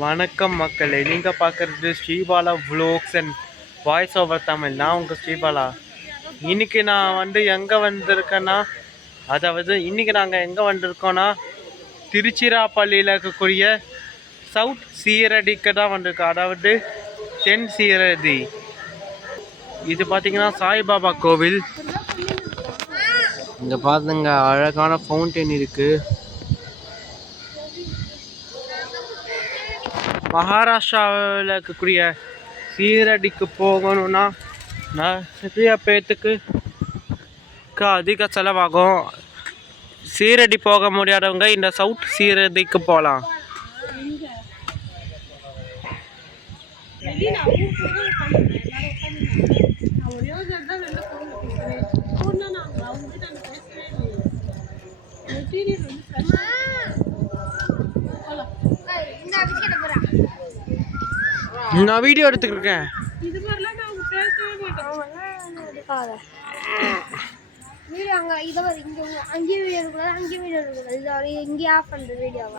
வணக்கம் மக்களே, நீங்கள் பார்க்குறது Sribala vlogs and voice over Tamil. நான் உங்கள் ஸ்ரீபாலா. இன்றைக்கி நான் எங்கே வந்திருக்கேன்னா, இன்றைக்கி நாங்கள் எங்கே வந்திருக்கோன்னா திருச்சிராப்பள்ளியில் இருக்கக்கூடிய சவுத் சீரடிக்கு தான் வந்திருக்கோம். அதாவது தென் சீரடி. இது பார்த்திங்கன்னா சாய்பாபா கோவில். இங்கே பார்த்துங்க, அழகான ஃபவுண்டைன் இருக்குது. மகாராஷ்டிராவில் இருக்கக்கூடிய சீரடிக்கு போகணுன்னா நிறைய பேர்த்துக்கு அதிக செலவாகும். சீரடி போக முடியாதவங்க இந்த சவுத் சீரடிக்கு போகலாம். நான் வீடியோ எடுத்துக்கிருக்கேன். வீடியோ அங்கே இதை இங்கே அங்கேயும் வீடியோ எடுக்கூடாது, அங்கேயும் வீடியோ எடுக்கூடாது. இது இங்கே ஆஃப் பண்ணுற வீடியோவா?